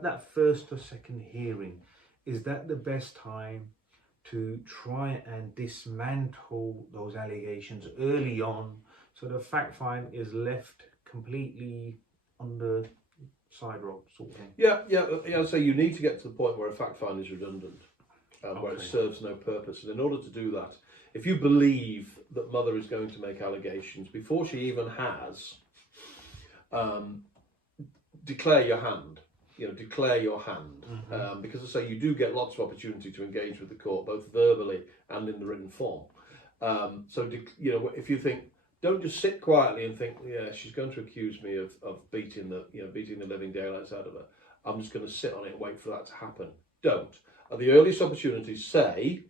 at that first or second hearing, is that the best time to try and dismantle those allegations early on, so the fact find is left completely on the side road sort of thing? Yeah. So you need to get to the point where a fact find is redundant, where it Okay. serves no purpose. And in order to do that, if you believe that mother is going to make allegations before she even has, declare your hand. Declare your hand, because as I say, you do get lots of opportunity to engage with the court, both verbally and in the written form. If you think, don't just sit quietly and think, yeah, she's going to accuse me of beating the living daylights out of her. I'm just going to sit on it and wait for that to happen. Don't. At the earliest opportunity, say,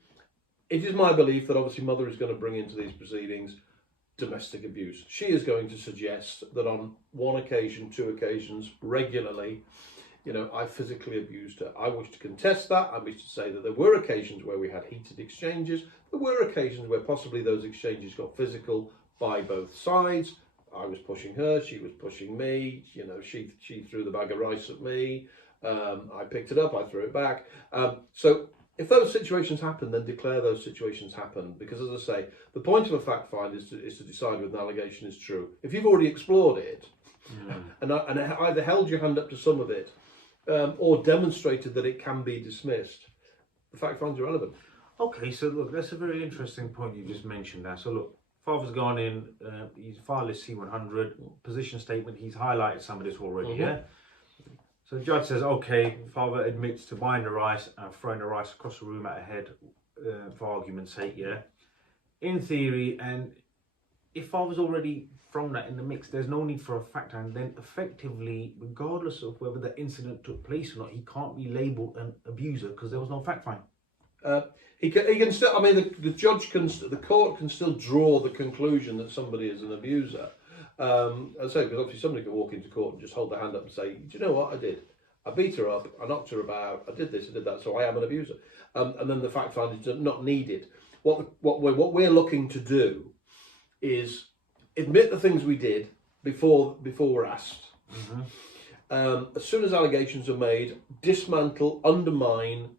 it is my belief that obviously mother is going to bring into these proceedings domestic abuse. She is going to suggest that on one occasion, two occasions, regularly, I physically abused her. I wish to contest that. I wish to say that there were occasions where we had heated exchanges. There were occasions where possibly those exchanges got physical by both sides. I was pushing her, she was pushing me. She threw the bag of rice at me. I picked it up, I threw it back. So if those situations happen, then declare those situations happen. Because as I say, the point of a fact find is to decide whether an allegation is true. If you've already explored it and either held your hand up to some of it, or demonstrated that it can be dismissed, the fact find's irrelevant. Okay, so look, that's a very interesting point you just mentioned there. So look, father's gone in, he's filed his C100 position statement, he's highlighted some of this already, yeah? So the judge says, okay, father admits to buying the rice and throwing the rice across the room at her head, for argument's sake, yeah? In theory, and if father's already thrown that in the mix, there's no need for a fact find. Then effectively, regardless of whether the incident took place or not, he can't be labelled an abuser because there was no fact find. He can still. I mean, the court can still draw the conclusion that somebody is an abuser. I say, because obviously somebody can walk into court and just hold their hand up and say, "Do you know what I did? I beat her up. I knocked her about. I did this. I did that. So I am an abuser." And then the fact find is not needed. What we're looking to do is admit the things we did before we're asked. As soon as allegations are made, dismantle, undermine,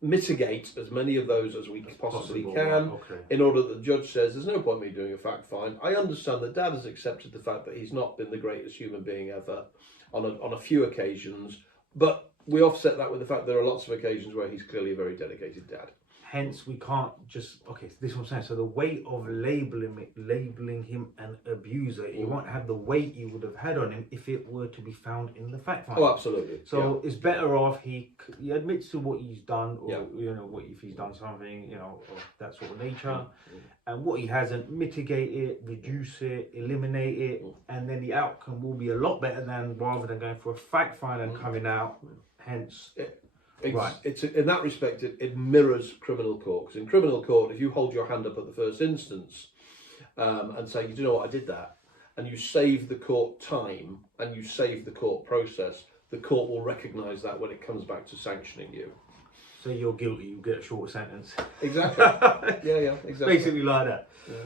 mitigate as many of those as we possibly can, in order that the judge says there's no point me doing a fact find. I understand that Dad has accepted the fact that he's not been the greatest human being ever on a few occasions, but we offset that with the fact there are lots of occasions where he's clearly a very dedicated dad. Hence, we can't just, this is what I'm saying. So the weight of labelling him an abuser, he won't have the weight you would have had on him if it were to be found in the fact find. Oh, absolutely. So it's better off he admits to what he's done, or what if he's done something, of that sort of nature, and what he hasn't, mitigate it, reduce it, eliminate it, and then the outcome will be a lot better than rather than going for a fact find and coming out. Hence. It's in that respect, it mirrors criminal court. Because in criminal court, if you hold your hand up at the first instance and say, "You know what, I did that," and you save the court time and you save the court process, the court will recognise that when it comes back to sanctioning you. So you're guilty, you get a shorter sentence. Exactly. Yeah, exactly. Basically like that.